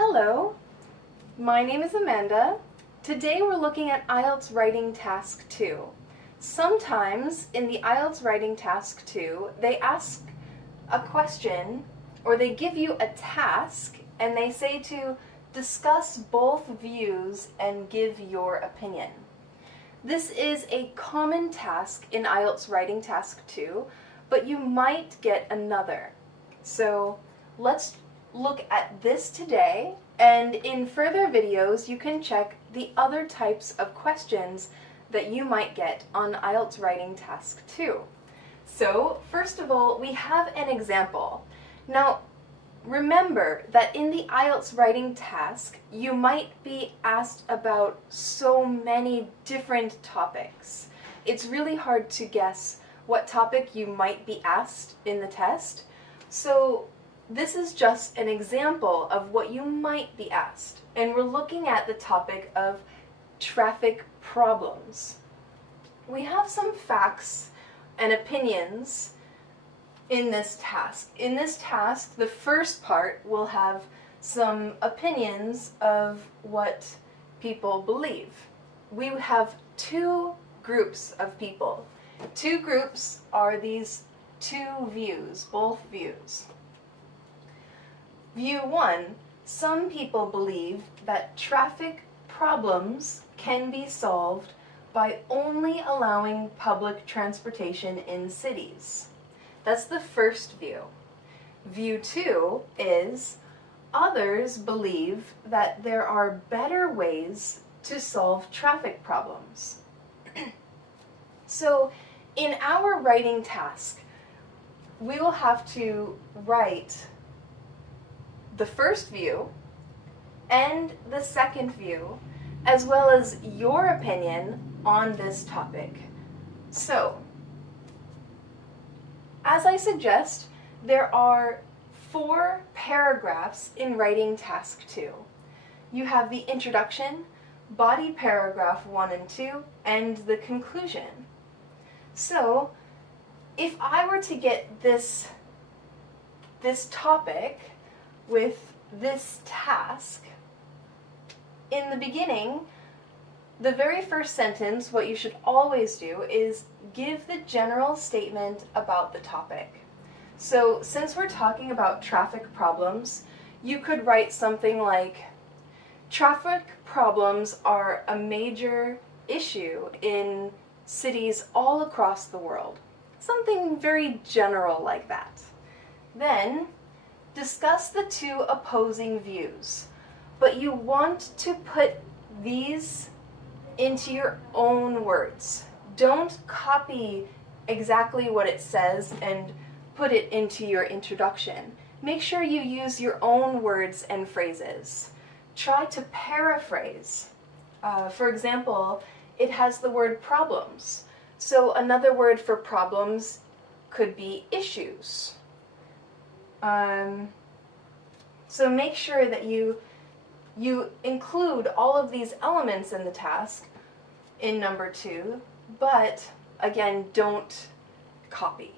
Hello, my name is Amanda. Today we're looking at IELTS Writing Task 2. Sometimes in the IELTS Writing Task 2, they ask a question or they give you a task and they say to discuss both views and give your opinion. This is a common task in IELTS Writing Task 2, but you might get another. So let's look at this today, and in further videos you can check the other types of questions that you might get on IELTS Writing Task 2. So first of all, we have an example. Now remember that in the IELTS Writing Task you might be asked about so many different topics. It's really hard to guess what topic you might be asked in the test. So this is just an example of what you might be asked, and we're looking at the topic of traffic problems. We have some facts and opinions in this task. In this task, the first part will have some opinions of what people believe. We have two groups of people. Two groups are these two views, both views. View 1, some people believe that traffic problems can be solved by only allowing public transportation in cities. That's the first view. View 2 is others believe that there are better ways to solve traffic problems. So in our writing task, we will have to write the first view and the second view, as well as your opinion on this topic. So, as I suggest, there are 4 paragraphs in writing task 2. You have the introduction, body paragraph 1 and 2, and the conclusion. So, if I were to get this topic with this task, in the beginning, the very first sentence, what you should always do is give the general statement about the topic. So since we're talking about traffic problems, you could write something like, traffic problems are a major issue in cities all across the world. Something very general like that. Then, discuss the two opposing views, but you want to put these into your own words. Don't copy exactly what it says and put it into your introduction. Make sure you use your own words and phrases. Try to paraphrase. For example, it has the word problems. So another word for problems could be issues. So make sure that you include all of these elements in the task in number 2, but again, don't copy.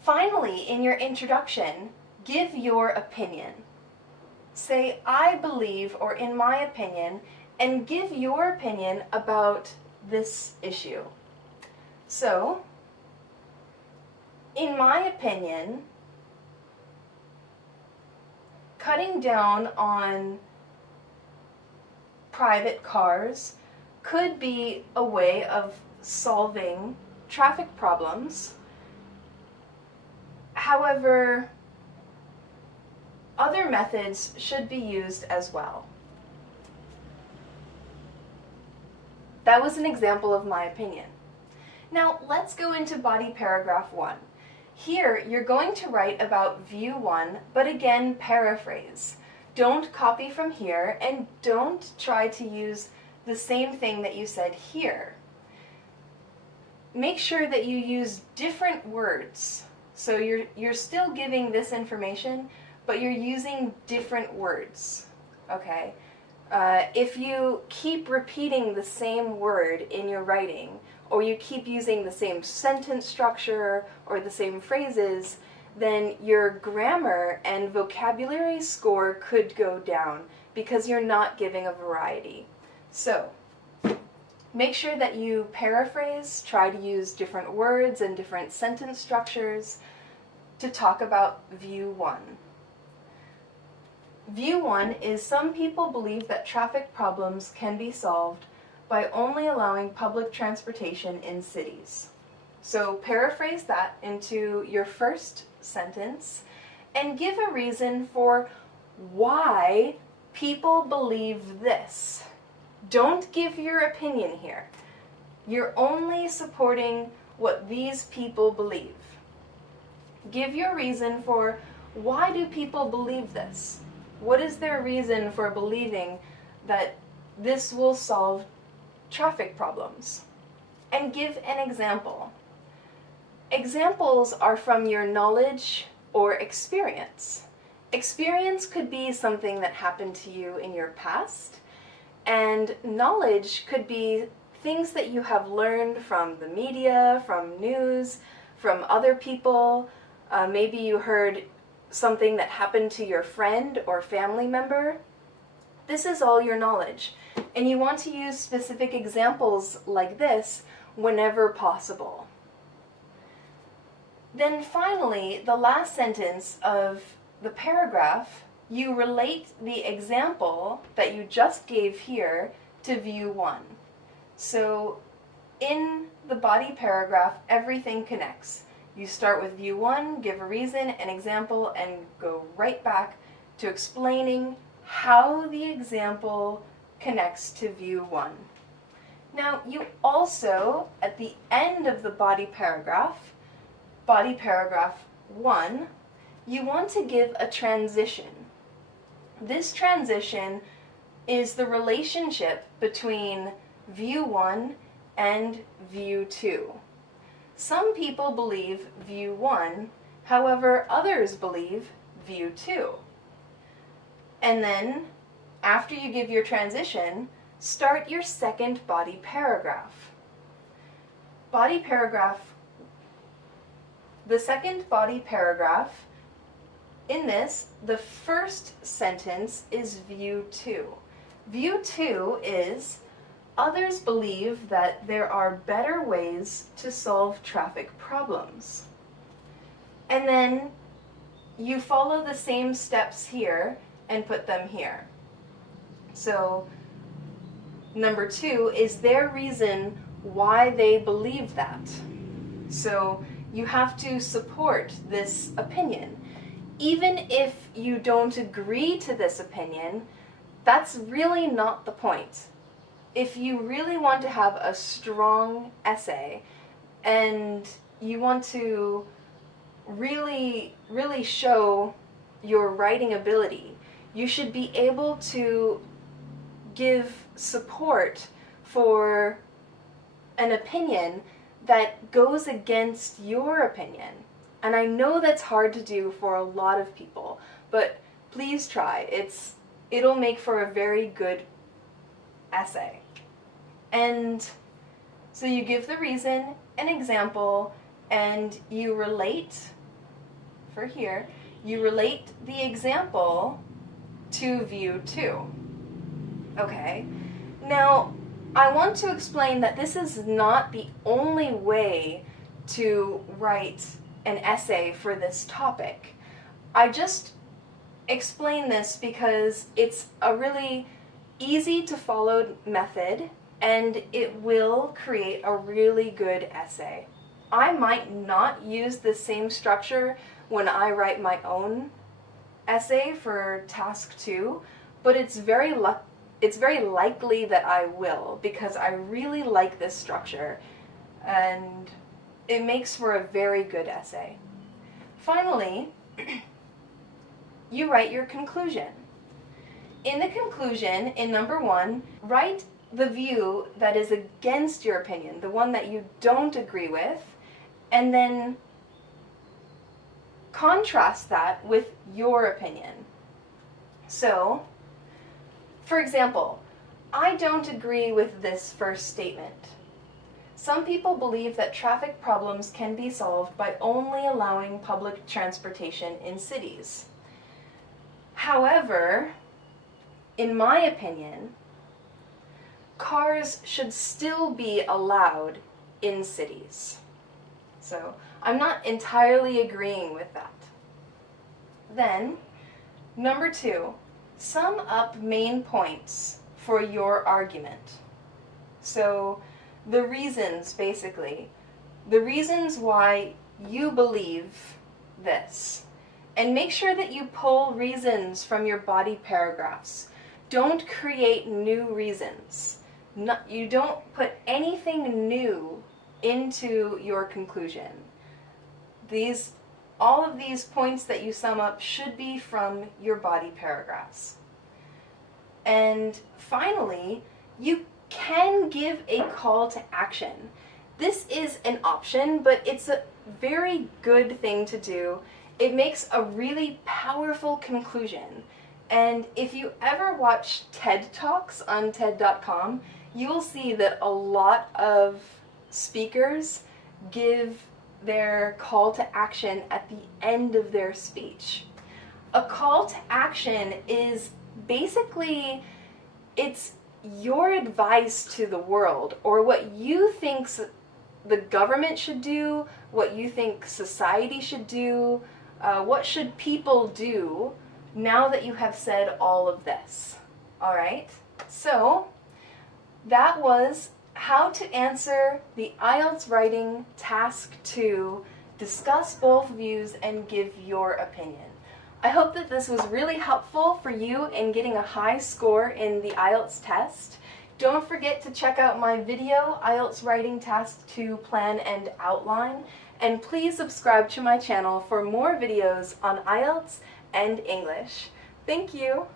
Finally, in your introduction, give your opinion. Say, I believe, or in my opinion, and give your opinion about this issue. So, in my opinion, cutting down on private cars could be a way of solving traffic problems. However, other methods should be used as well. That was an example of my opinion. Now let's go into body paragraph 1. Here, you're going to write about view 1, but again, paraphrase. Don't copy from here, and don't try to use the same thing that you said here. Make sure that you use different words. So you're still giving this information, but you're using different words, okay? If you keep repeating the same word in your writing, or you keep using the same sentence structure or the same phrases, then your grammar and vocabulary score could go down because you're not giving a variety. So, make sure that you paraphrase, try to use different words and different sentence structures to talk about view 1. View 1 is some people believe that traffic problems can be solved by only allowing public transportation in cities. So paraphrase that into your first sentence and give a reason for why people believe this. Don't give your opinion here. You're only supporting what these people believe. Give your reason for why do people believe this? What is their reason for believing that this will solve traffic problems? And give an example. Examples are from your knowledge or experience. Experience could be something that happened to you in your past, and knowledge could be things that you have learned from the media, from news, from other people. Maybe you heard something that happened to your friend or family member. This is all your knowledge, and you want to use specific examples like this whenever possible. Then finally, the last sentence of the paragraph, you relate the example that you just gave here to view 1. So in the body paragraph, everything connects. You start with view 1, give a reason, an example, and go right back to explaining how the example connects to view 1. Now, you also, at the end of the body paragraph 1, you want to give a transition. This transition is the relationship between view 1 and view 2. Some people believe view 1, however, others believe view 2. And then, after you give your transition, start your second body paragraph. The second body paragraph, in this, the first sentence is view 2. View 2 is, others believe that there are better ways to solve traffic problems. And then you follow the same steps here and put them here. So number 2 is their reason why they believe that. So you have to support this opinion. Even if you don't agree to this opinion, that's really not the point. If you really want to have a strong essay and you want to really show your writing ability, you should be able to give support for an opinion that goes against your opinion. And I know that's hard to do for a lot of people, but please try. It'll make for a very good essay. And so you give the reason, an example, and you relate, for here, you relate the example to view 2. Okay, now I want to explain that this is not the only way to write an essay for this topic. I just explain this because it's a really easy to follow method and it will create a really good essay. I might not use the same structure when I write my own essay for task 2, but it's very likely that I will, because I really like this structure and it makes for a very good essay. Finally, you write your conclusion. In the conclusion, in number 1, write the view that is against your opinion, the one that you don't agree with, and then contrast that with your opinion. So, for example, I don't agree with this first statement. Some people believe that traffic problems can be solved by only allowing public transportation in cities. However, in my opinion, cars should still be allowed in cities. So I'm not entirely agreeing with that. Then, number 2, sum up main points for your argument. So the reasons, basically, the reasons why you believe this. And make sure that you pull reasons from your body paragraphs. Don't create new reasons. You don't put anything new into your conclusion. All of these points that you sum up should be from your body paragraphs. And finally, you can give a call to action. This is an option, but it's a very good thing to do. It makes a really powerful conclusion. And if you ever watch TED Talks on TED.com, you will see that a lot of speakers give their call to action at the end of their speech. A call to action is basically, it's your advice to the world, or what you think the government should do, what you think society should do, what should people do now that you have said all of this. Alright? So, that was how to answer the IELTS Writing Task 2, discuss both views and give your opinion. I hope that this was really helpful for you in getting a high score in the IELTS test. Don't forget to check out my video, IELTS Writing Task 2 Plan and Outline, and please subscribe to my channel for more videos on IELTS and English. Thank you!